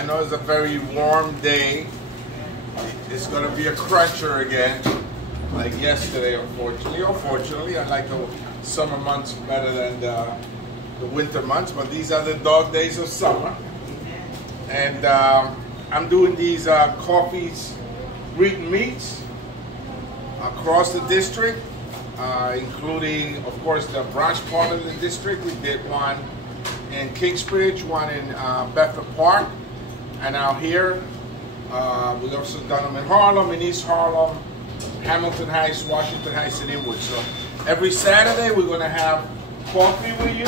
I know it's a very warm day. It's going to be a cruncher again, like yesterday, unfortunately. Unfortunately, I like the summer months better than the winter months, but these are the dog days of summer. And I'm doing these coffees, greet and meets across the district, including, of course, the Bronx part of the district. We did one in Kingsbridge, one in Bedford Park, and out here, we've also done them in Harlem, in East Harlem, Hamilton Heights, Washington Heights, and Inwood. So every Saturday, we're going to have coffee with you,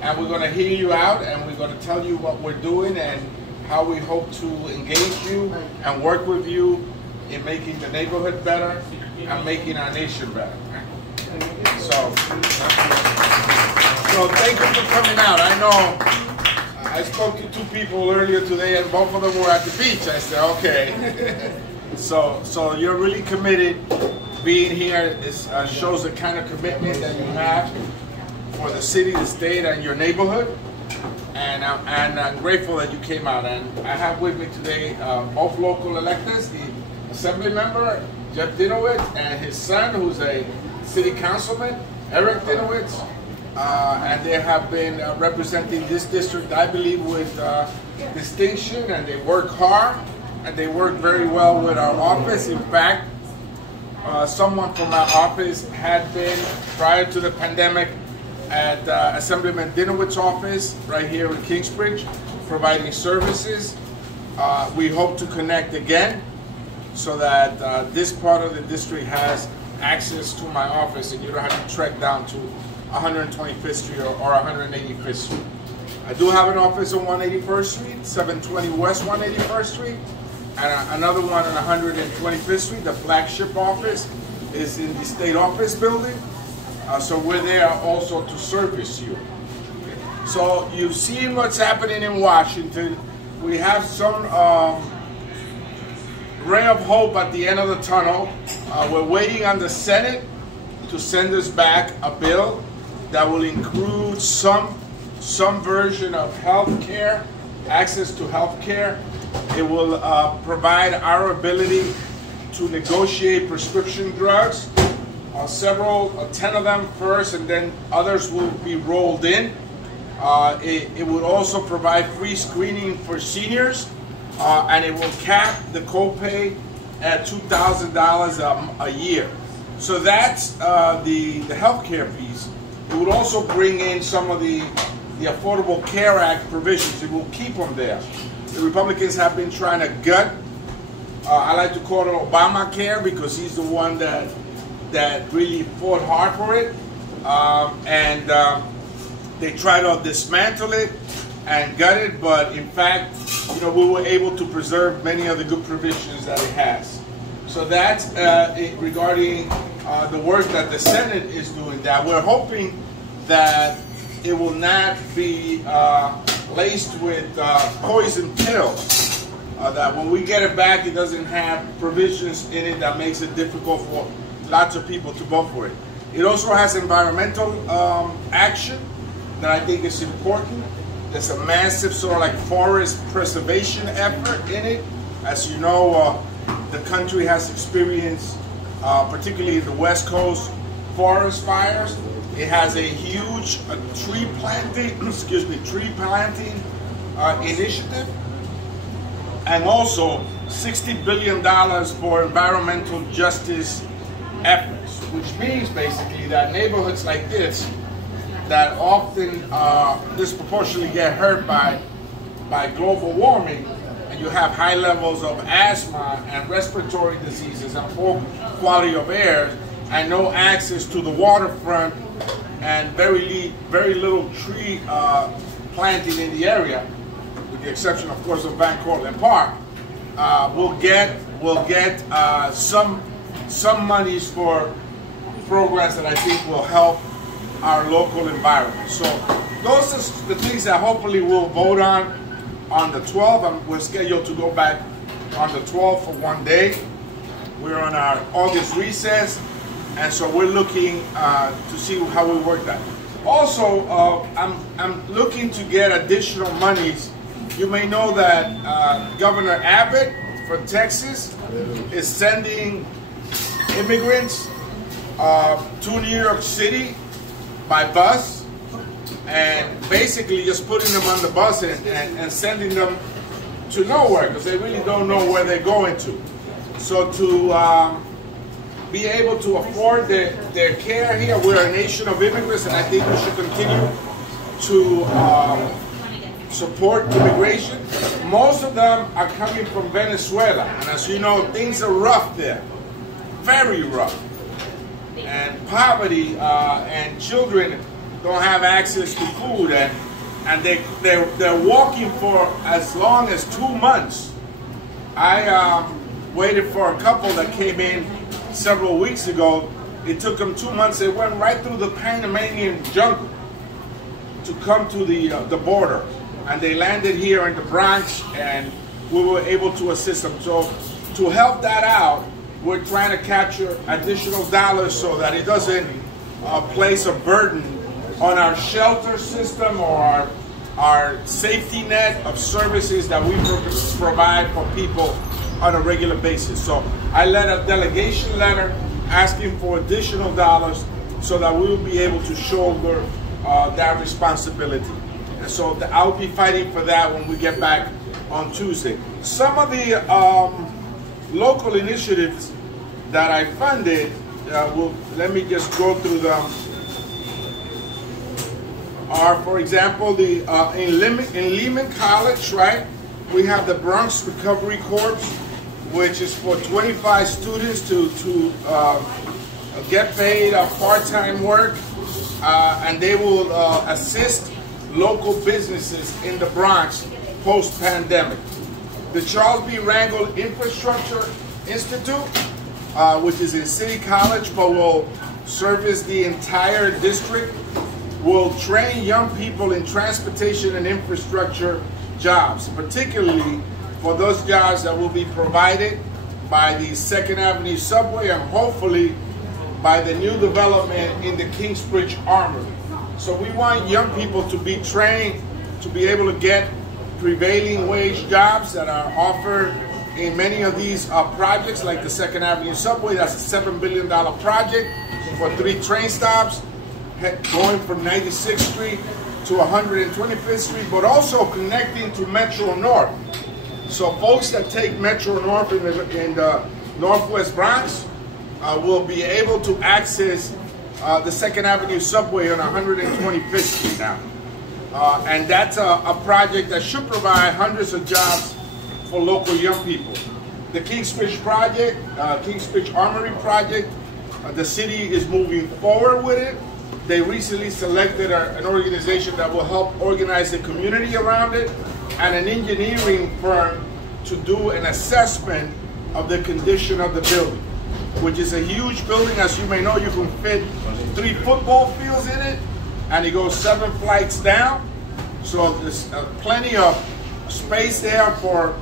and we're going to hear you out, and we're going to tell you what we're doing and how we hope to engage you and work with you in making the neighborhood better and making our nation better. So thank you for coming out. I know I spoke to two people earlier today, and both of them were at the beach. I said, okay. So you're really committed. Being here shows the kind of commitment that you have for the city, the state, and your neighborhood. And I'm grateful that you came out. And I have with me today both local electeds, the Assembly member, Jeff Dinowitz, and his son, who's a city councilman, Eric Dinowitz. And they have been representing this district, I believe, with distinction, and they work hard, and they work very well with our office. In fact, someone from our office had been, prior to the pandemic, at Assemblyman Dinowitz's office right here in Kingsbridge, providing services. We hope to connect again so that this part of the district has access to my office and you don't have to trek down to 125th Street or 185th Street. I do have an office on 181st Street, 720 West 181st Street, and another one on 125th Street. The flagship office is in the state office building. So we're there also to service you. So you've seen what's happening in Washington. We have some ray of hope at the end of the tunnel. We're waiting on the Senate to send us back a bill that will include some version of health care, access to health care. It will provide our ability to negotiate prescription drugs. 10 of them first, and then others will be rolled in. It would also provide free screening for seniors, and it will cap the copay at $2,000 a year. So that's the healthcare piece. It would also bring in some of the Affordable Care Act provisions. It will keep them there. The Republicans have been trying to gut, I like to call it Obamacare, because he's the one that really fought hard for it, and they tried to dismantle it and gut it, but in fact, we were able to preserve many of the good provisions that it has. So that's regarding the work that the Senate is doing. That we're hoping that it will not be laced with poison pills. That when we get it back, it doesn't have provisions in it that makes it difficult for lots of people to vote for it. It also has environmental action that I think is important. There's a massive sort of like forest preservation effort in it. As you know, the country has experienced, particularly the West Coast, forest fires. It has a huge tree planting initiative, and also $60 billion for environmental justice efforts, which means basically that neighborhoods like this that often disproportionately get hurt by global warming, and you have high levels of asthma and respiratory diseases and poor quality of air and no access to the waterfront and very little tree planting in the area, with the exception, of course, of Van Cortlandt Park, we'll get some monies for programs that I think will help our local environment. So those are the things that hopefully we'll vote on the 12th. We're scheduled to go back on the 12th for one day. We're on our August recess, and so we're looking to see how we work that. Also, I'm looking to get additional monies You may know that Governor Abbott from Texas is sending immigrants to New York City by bus, and basically just putting them on the bus and sending them to nowhere because they really don't know where they're going to. So to be able to afford their care here, we're a nation of immigrants, and I think we should continue to support immigration. Most of them are coming from Venezuela, and as you know, things are rough there, very rough. And poverty and children don't have access to food, and they're walking for as long as 2 months. I waited for a couple that came in several weeks ago. It took them 2 months. They went right through the Panamanian jungle to come to the border, and they landed here in the Bronx, and we were able to assist them. So to help that out, we're trying to capture additional dollars so that it doesn't place a burden on our shelter system or our safety net of services that we provide for people on a regular basis. So I led a delegation letter asking for additional dollars so that we will be able to shoulder that responsibility. And so I'll be fighting for that when we get back on Tuesday. Some of the local initiatives that I funded, let me just go through them, are, for example, in Lehman College, right? We have the Bronx Recovery Corps, which is for 25 students to get paid part-time work, and they will assist local businesses in the Bronx post-pandemic. The Charles B. Rangel Infrastructure Institute, which is in City College but will service the entire district, will train young people in transportation and infrastructure jobs, particularly for those jobs that will be provided by the 2nd Avenue subway and hopefully by the new development in the Kingsbridge Armory. So we want young people to be trained to be able to get prevailing wage jobs that are offered in many of these projects, like the 2nd Avenue subway. That's a $7 billion project for 3 train stops going from 96th Street to 125th Street, but also connecting to Metro North. So folks that take Metro North in the Northwest Bronx will be able to access the 2nd Avenue subway on 125th Street now. And that's a project that should provide hundreds of jobs for local young people. The Kingsbridge project, Kingsbridge Armory project, the city is moving forward with it. They recently selected an organization that will help organize the community around it, and an engineering firm to do an assessment of the condition of the building, which is a huge building. As you may know, you can fit 3 football fields in it, and it goes 7 flights down. So there's plenty of space there for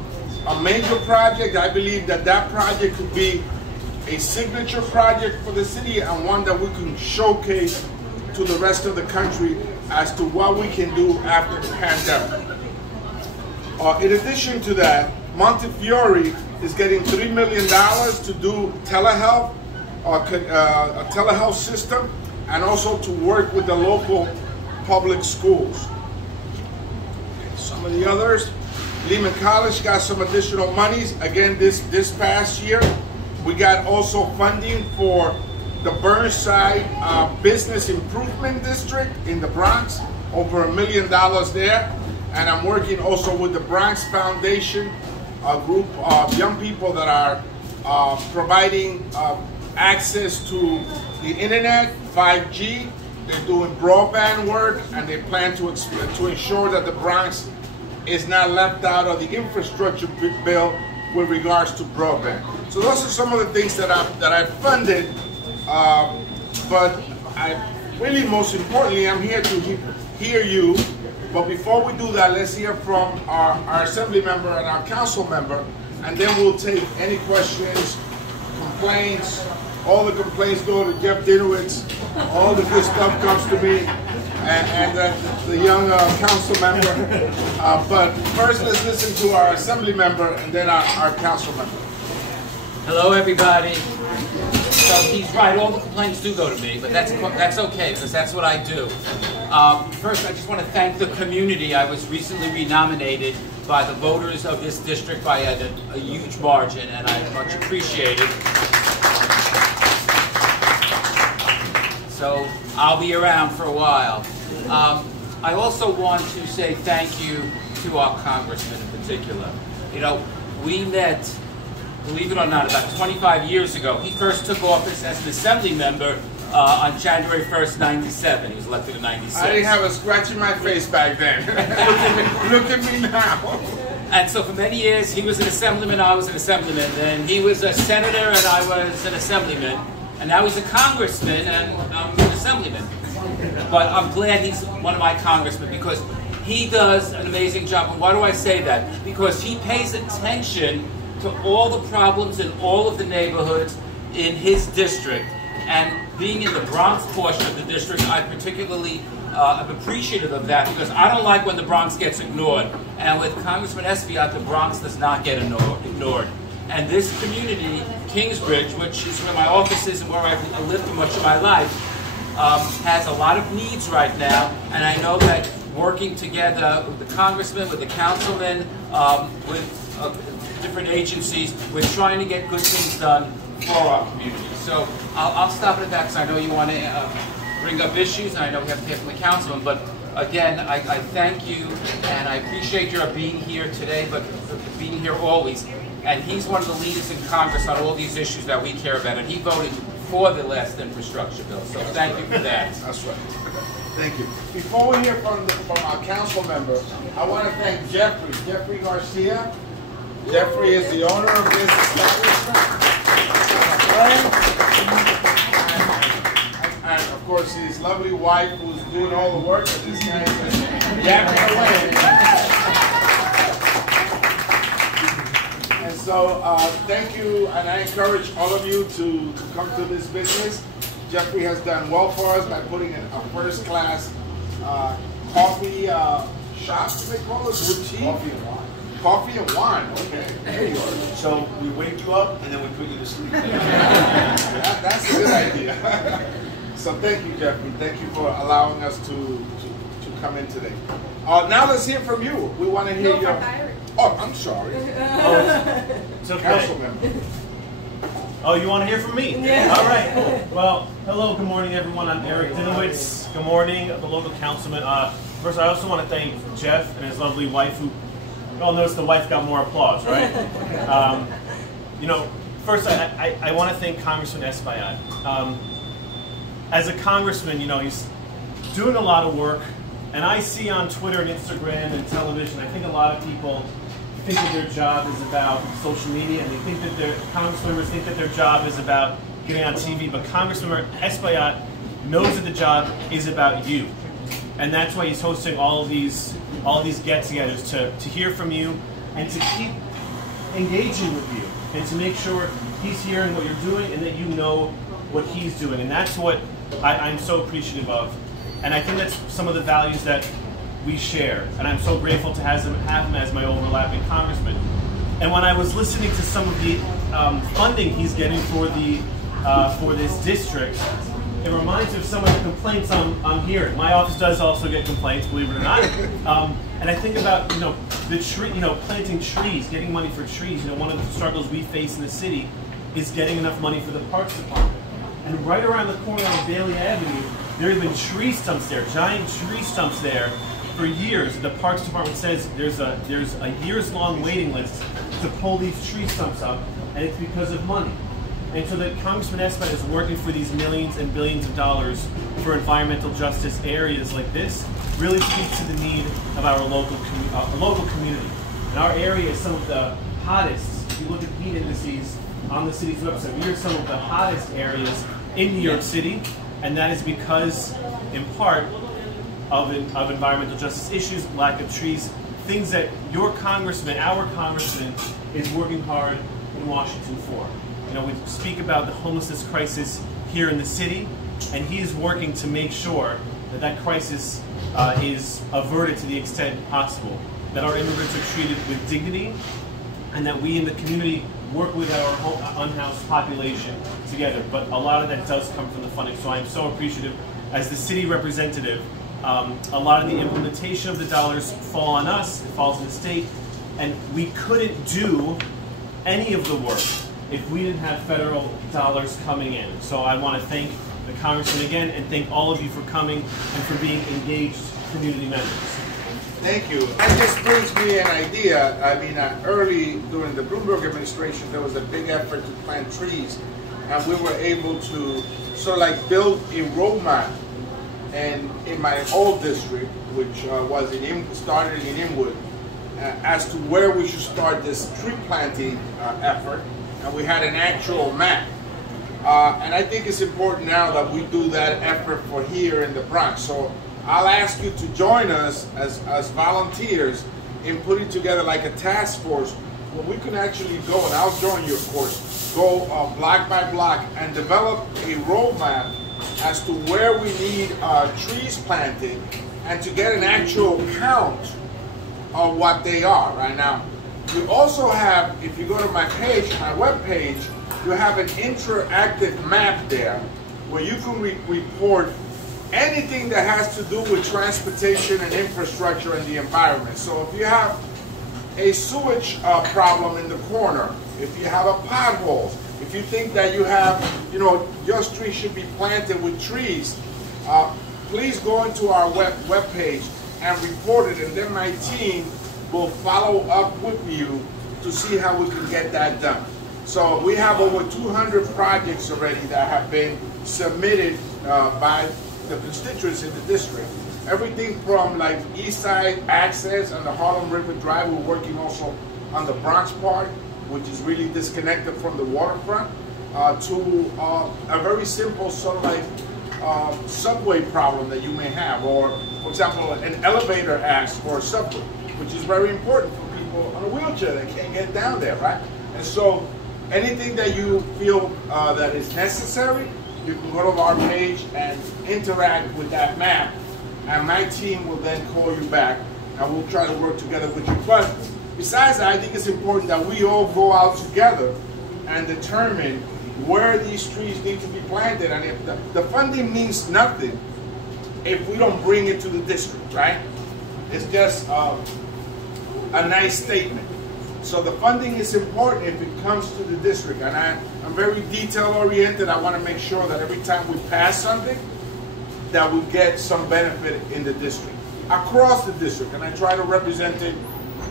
a major project. I believe that that project could be a signature project for the city and one that we can showcase to the rest of the country as to what we can do after the pandemic. In addition to that, Montefiore is getting $3 million to do telehealth, a telehealth system, and also to work with the local public schools. Some of the others, Lehman College got some additional monies. Again, this past year, we got also funding for the Burnside Business Improvement District in the Bronx, over $1 million there. And I'm working also with the Bronx Foundation, a group of young people that are providing access to the internet, 5G. They're doing broadband work, and they plan to ensure that the Bronx is not left out of the infrastructure bill with regards to broadband. So those are some of the things that I funded, but really most importantly, I'm here to hear you. But before we do that, let's hear from our assembly member and our council member, and then we'll take any questions, complaints. All the complaints go to Jeff Dinowitz. All the good stuff comes to me, and the young council member. But first, let's listen to our assembly member and then our council member. Hello, everybody. So he's right, all the complaints do go to me, but that's okay, because that's what I do. First, I just want to thank the community. I was recently renominated by the voters of this district by a huge margin, and I much appreciate it. So I'll be around for a while. I also want to say thank you to our congressman in particular. You know, we met, believe it or not, about 25 years ago. He first took office as an assembly member on January 1st, 97. He was elected in 96. I didn't have a scratch in my face back then. Look at me now. And so for many years, he was an assemblyman, I was an assemblyman. Then he was a senator, and I was an assemblyman. And now he's a congressman, and I'm an assemblyman. But I'm glad he's one of my congressmen, because he does an amazing job. And why do I say that? Because he pays attention to all the problems in all of the neighborhoods in his district. And being in the Bronx portion of the district, I particularly am appreciative of that, because I don't like when the Bronx gets ignored. And with Congressman Espaillat, the Bronx does not get ignored. And this community, Kingsbridge, which is where my office is and where I've lived for much of my life, has a lot of needs right now. And I know that working together with the congressman, with the councilman, with different agencies, we're trying to get good things done for our community. So I'll stop at that, because I know you want to bring up issues, and I know we have to hear from the councilman. But again, I thank you, and I appreciate your being here today, but being here always. And he's one of the leaders in Congress on all these issues that we care about, and he voted for the last infrastructure bill. So thank you for that. That's right. Thank you. Before we hear from our council member, I want to thank Jeffrey Garcia. Jeffrey is the owner of this establishment. And of course, his lovely wife, who's doing all the work, and this guy is yapping away. And so, thank you, and I encourage all of you to come to this business. Jeffrey has done well for us by putting in a first-class coffee shop, they call it, boutique. Coffee and wine. Coffee and wine, okay. There you are. So we wake you up and then we put you to sleep. That's a good idea. So thank you, Jeffrey. Thank you for allowing us to come in today. Now let's hear from you. We want to hear your... Oh, I'm sorry. It's okay. Council member. Oh, you want to hear from me? Yeah. All right, cool. Well, hello, good morning, everyone. I'm Eric Dinowitz. Good morning, the local councilman. First, I also want to thank Jeff and his lovely wife, who, you all noticed the wife got more applause, right? You know, first, I want to thank Congressman Espaillat. As a congressman, you know, he's doing a lot of work, and I see on Twitter and Instagram and television, I think a lot of people think that their job is about social media, and they think that their Congress members think that their job is about getting on TV, but Congressman Espaillat knows that the job is about you. And that's why he's hosting all of these get-togethers to hear from you and to keep engaging with you and to make sure he's hearing what you're doing and that you know what he's doing. And that's what I'm so appreciative of. And I think that's some of the values that we share. And I'm so grateful to have him as my overlapping congressman. And when I was listening to some of the funding he's getting for this district, it reminds me of some of the complaints I'm hearing. My office does also get complaints, believe it or not. And I think about planting trees, getting money for trees. You know, one of the struggles we face in the city is getting enough money for the Parks Department. And right around the corner on Bailey Avenue, there have been tree stumps there, giant tree stumps there for years. The Parks Department says there's a years-long waiting list to pull these tree stumps up, and it's because of money. And so that Congressman Espaillat is working for these millions and billions of dollars for environmental justice areas like this really speaks to the need of our local community. And our area is some of the hottest. If you look at heat indices on the city's website, we are some of the hottest areas in New York City, and that is because, in part, of environmental justice issues, lack of trees, things that your congressman, our congressman, is working hard in Washington for. You know, we speak about the homelessness crisis here in the city, and he is working to make sure that crisis is averted to the extent possible, that our immigrants are treated with dignity, and that we in the community work with our unhoused population together. But a lot of that does come from the funding, so I am so appreciative. As the city representative, a lot of the implementation of the dollars fall on us, it falls on the state, and we couldn't do any of the work if we didn't have federal dollars coming in. So I want to thank the Congressman again, and thank all of you for coming and for being engaged community members. Thank you. That just brings me an idea. I mean, early during the Bloomberg administration, there was a big effort to plant trees, and we were able to sort of like build a roadmap. And in my old district, which was started in Inwood, as to where we should start this tree planting effort, and we had an actual map. And I think it's important now that we do that effort for here in the Bronx. So I'll ask you to join us as volunteers in putting together like a task force where we can actually go, and I'll join you of course, go block by block and develop a roadmap as to where we need trees planted, and to get an actual count of what they are right now. You also have, if you go to my page, my web page, you have an interactive map there where you can report anything that has to do with transportation and infrastructure and the environment. So if you have a sewage problem in the corner, if you have a pothole, if you think that you have, your street should be planted with trees, please go into our web page and report it, and then my team will follow up with you to see how we can get that done. So we have over 200 projects already that have been submitted by the constituents in the district. Everything from like East Side access on the Harlem River Drive. We're working also on the Bronx part, which is really disconnected from the waterfront, to a very simple sort of like subway problem that you may have, or for example an elevator ask for a subway, which is very important for people on a wheelchair that can't get down there, right? And so anything that you feel that is necessary, you can go to our page and interact with that map, and my team will then call you back and we'll try to work together with you. But besides that, I think it's important that we all go out together and determine where these trees need to be planted. And if the funding means nothing if we don't bring it to the district, right? It's just a nice statement. So the funding is important if it comes to the district. And I'm very detail oriented. I want to make sure that every time we pass something, that we get some benefit in the district, across the district. And I try to represent it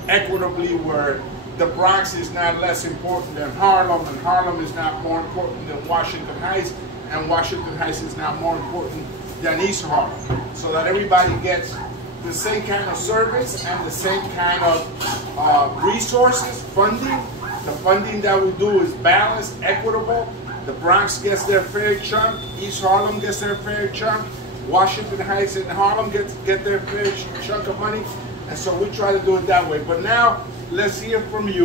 equitably, where the Bronx is not less important than Harlem, and Harlem is not more important than Washington Heights, and Washington Heights is not more important than East Harlem, so that everybody gets the same kind of service and the same kind of resources, funding. The funding that we do is balanced, equitable. The Bronx gets their fair chunk, East Harlem gets their fair chunk, Washington Heights and Harlem get their fair chunk of money. And so we try to do it that way. But now, let's hear from you.